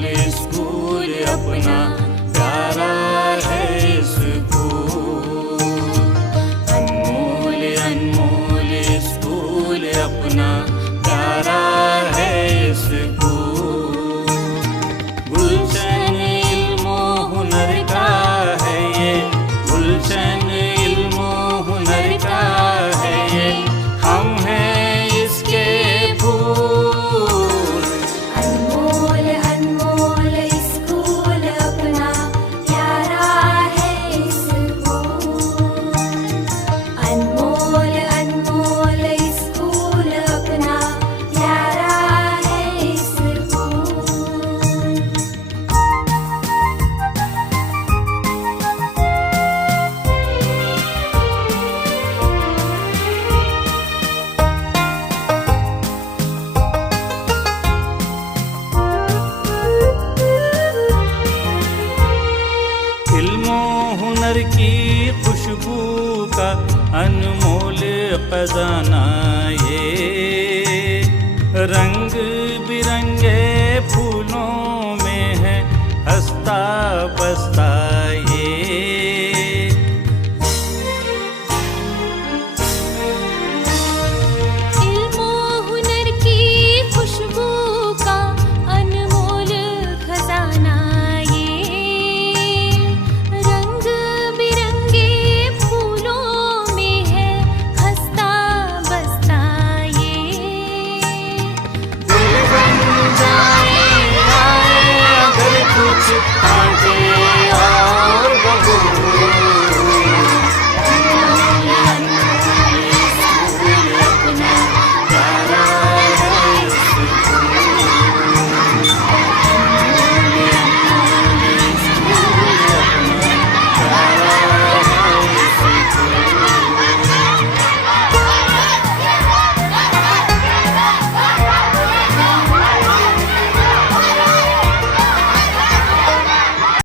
अनमोल school अपना प्यारा है स्कूल। अनमोल अनमोल स्कूल अपना प्यारा है स्कूल। गुलशन इल्मो हुनर का है ये, गुलशन इल्मो हुनर का है ये, हम हैं इसके फूल। अनमोल अनमोल स्कूल अपना प्यारा है स्कूल। अनमोल अनमोल स्कूल अपना प्यारा है स्कूल। इल्मो हुनर की खुशबू का अनमोल खजाना ये, रंग बिरंगे फूलों